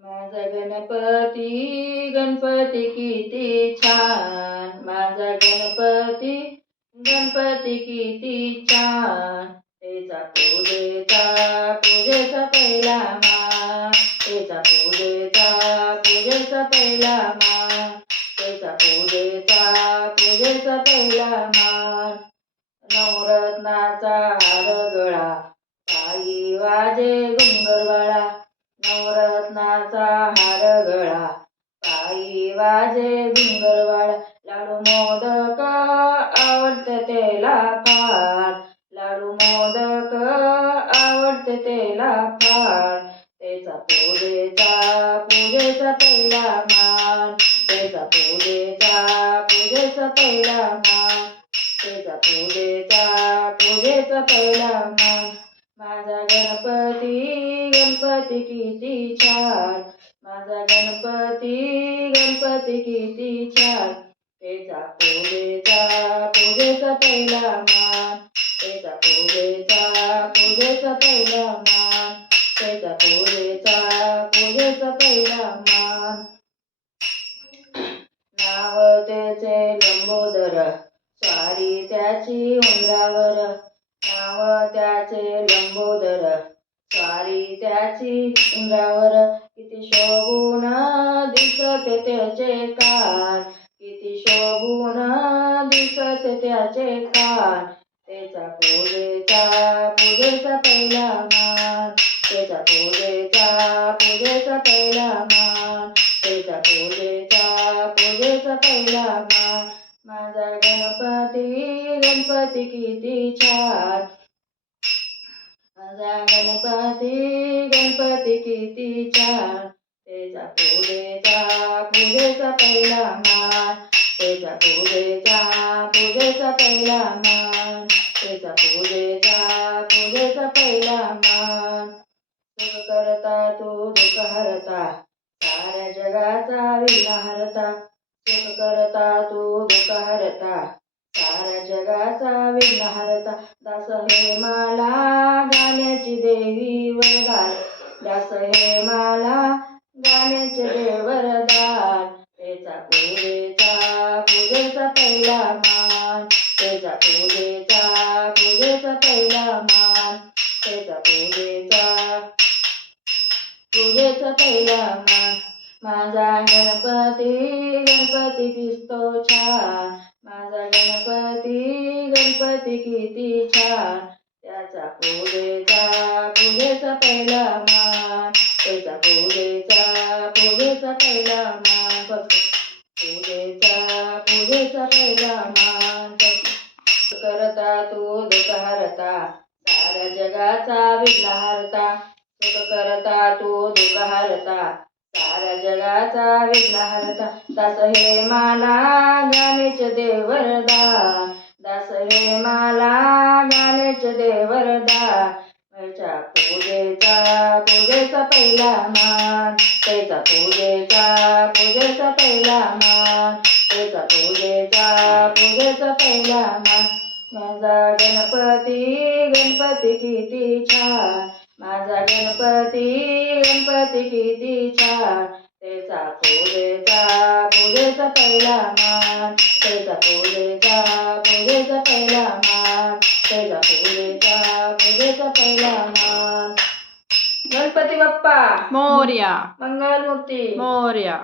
माझा गणपती गणपती किती छान, माझा गणपती गणपती किती छान. त्याचा पूजेचा पहिला मान, त्याचा पूजेचा पहिला मान, त्याचा पूजेचा पहिला मान. नवरत्नाचा हार गळा, पायी वाजे घुंगरवाळा. नवरत्नाचा हार गळा, पायी वाजे घुंगरवाळा. लाडू मोदक आवडते त्याला फार, लाडू मोदक आवडते त्याला फार. त्याचा पूजेचा पहिला मान, त्याचा पूजेचा पहिला मान, त्याचा पूजेचा पहिला मान. माझा गणपती किती छान, माझा गणपती किती छान. त्याचा पूजेचा पहिला मान, त्याचा पूजेचा पहिला मान, त्याचा पूजेचा पहिला मान. नाव त्याचे लंबोदर, स्वारी त्याची उंबरावर. नाव त्याचे लंबोदर, स्वारी त्याची उंबरावर. किती शोभून दिसते त्याचे कान, किती शोभून दिसते त्याचे कान. त्याचा पूजेचा पहिला मान, त्याचा पूजेचा पहिला मान, त्याचा पूजेचा पहिला मान. माझा गणपती किती छान, माझा गणपती किती छान. त्याचा पूजेचा पहिला मान, त्याचा पूजेचा पहिला मान, त्याचा पूजेचा पहिला मान. सुख करता तू दुःख हरता, साऱ्या जगाचा विघ्न हरता. सुख करता तू दुःख हरता, साऱ्या जगाचा विघ्न हरता. दास हे मला गाण्याची देवी वरदान, दास हे मला गाण्याचे देव वरदान. त्याचा पूजेचा पहिला मान, त्याचा पूजेचा पहिला मान, त्याचा पूजेचा पहिला मान. माझा गणपती दिसतो छान, माझा गणपती किती छान. त्याचा पूजेचा पहिला मान, त्याचा पूजेचा पहिला मान, पूजेचा पहिला मान. करता तू दुःख हरता, साऱ्या जगाचा विघ्न हरता. सुख करता तू दुःख हरता, साऱ्या जगाचा विघ्न हरता. दास हे मला गाण्याचे देव वरदान, दास हे मला गाण्याचे देव वरदान. त्याचा पूजेचा पहिला मान, त्याचा पूजेचा पहिला मान, त्याचा पूजेचा पहिला मान. माझा गणपती किती छान, माझा गणपती किती छान. त्याचा पूजेचा पहिला मान, त्याचा पूजेचा पहिला मान, त्याचा पूजेचा पहिला मान. गणपती बाप्पा मोरया, मंगलमूर्ती मोरया.